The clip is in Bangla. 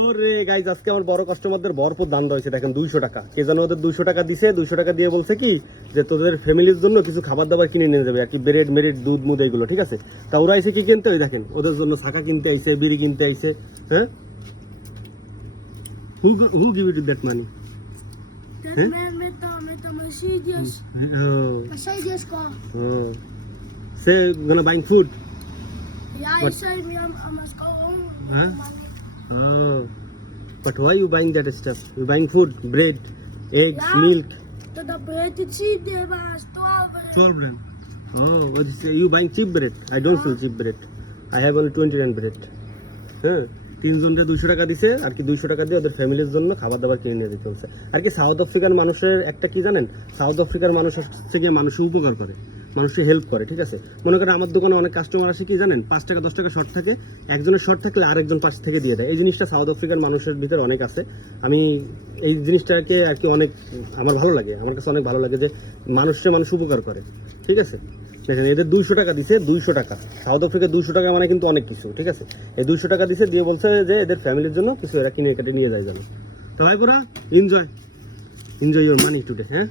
ওরে গাইজ, আজকে আমার বড় কাস্টমারদের ভরপুর দাম দেওয়া হয়েছে। দেখেন 200 টাকা, কে যেন ওদের 200 টাকা দিছে। 200 টাকা দিয়ে বলছে কি যে তোদের ফ্যামিলির জন্য কিছু খাবার দাবার কিনে নিয়ে যাবে আর কি, ব্রেড মেরিড দুধ মুদ এইগুলো, ঠিক আছে। তা ওরা আইসে কি কিনতে, ওই দেখেন ওদের জন্য শাখা কিনতে আইছে, বিড়ি কিনতে আইছে। হ্যাঁ, হু give it that money? Dat man met de Mercedes. Mercedes car. Say gonna buying food. Ja, What? je zei me aan mijn school. Huh? Oh, but why you buying that stuff? You buying food, bread, eggs, Ja. milk. Dat breed het ziet, die was 12. 12 bread. Oh, what is you buying cheap bread? I don't sell cheap bread. I have only 20 rand bread. হ্যাঁ, তিনজনকে 200 টাকা দিছে আর কি, 200 টাকা দিয়ে ওদের ফ্যামিলির জন্য খাবার দাবার কিনে নিয়ে যেতে চলছে আর কি। সাউথ আফ্রিকার মানুষের একটা কি জানেন, সাউথ আফ্রিকার মানুষ হচ্ছে গিয়ে মানুষের উপকার করে, মানুষের হেল্প করে, ঠিক আছে। মনে করেন আমার দোকানে অনেক কাস্টমার আসে, কি জানেন, 5 টাকা 10 টাকা শর্ট থাকে, একজনের শর্ট থাকলে আরেকজন পাশ থেকে দিয়ে দেয়। এই জিনিসটা সাউথ আফ্রিকার মানুষের ভিতরে অনেক আছে। আমি এই জিনিসটাকে আর কি অনেক আমার ভালো লাগে, আমার কাছে অনেক ভালো লাগে যে মানুষ উপকার করে, ঠিক আছে। দেখেন এদের 200 টাকা দিছে, 200 টাকা। সাউথ আফ্রিকা 200 টাকা মানে কিন্তু অনেক কিছু, ঠিক আছে। এই 200 টাকা দিছে দিয়ে বলছে যে এদের ফ্যামিলির জন্য কিছু এরা কিনে কেটে নিয়ে যায় জানো। তো ভাই পুরা এনজয় ইউর মানি টুডে, হ্যাঁ।